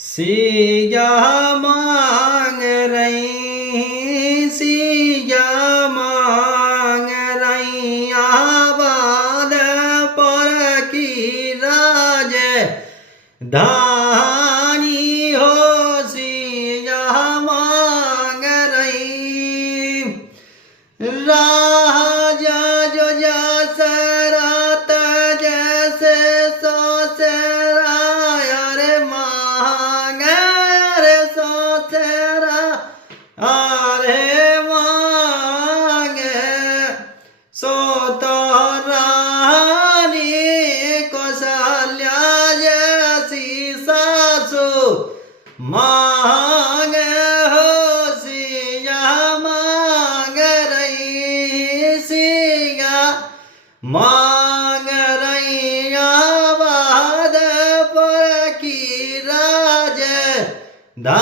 सिया मांग रही सिया मांग रही आबाद पर की राज धानी हो सिया मांग रही राजा जो जसरत जैसे सोसेरा अरे मांग अरे सोसेरा अरे मांग सो तो रानी कौशल्या जैसी सासू मांग हो सिया मांग रही सिया मांग रही आबाद पर की राज दा